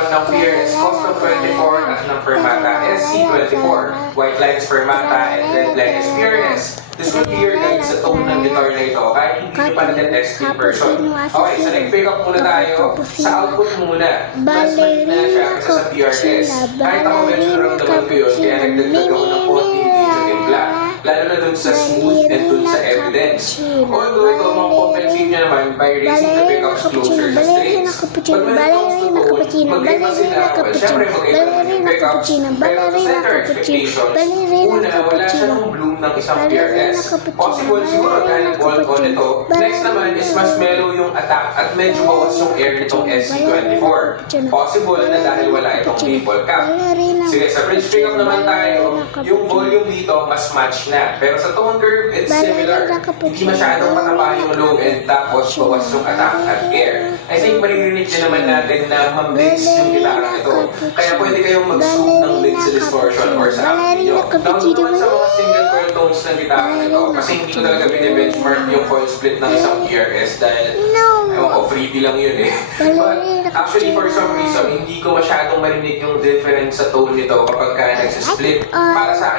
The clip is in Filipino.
distortion ng PRS Custom 24 at ng Fermata SC24. White line is Fermata and red line is PRS. This will be your guide sa tone ng guitar na ito kahit hindi nyo pa na-test in person. Okay, so nag-pick up muna tayo sa output muna. Mas na siya kasi sa PRS. Kahit ako medyo naramdaman ko yun, kaya nagdagdag ako ng konting sa timpla. Lalo na dun sa smooth and dun sa evidence. Although ito, compensate nyo naman by raising the pickups closer sa strings. Pag when it comes to tone, mag-iba sila. Well, syempre mag-iba naman yung pickups. Pero sa center expectations, una, wala siyang bloom ng isang PRS. Possible siguro dahil nag-on ito. Next naman is mas mellow yung attack at medyo bawas yung air nitong SC24. Possible na dahil wala itong maple cap. Sige, sa bridge pickup naman tayo, yung volume dito mas match na. Pero sa tone curve, it's similar. Hindi masyadong mataba yung low end tapos bawas yung attack at air. I think maririnig din naman natin na mabilis yung gitara nito. Kaya pwede kayong mag-scoop ng lid sa distortion or sa amp nyo. Now, naman sa mga single coil tones ng gitara nito, kasi hindi ko talaga bine-benchmark yung coil split ng isang PRS dahil ewan ko, freebie lang yun eh. But actually, for some reason, hindi ko masyadong marinig yung difference sa tone nito kapag ka nagsisplit. Para sa akin,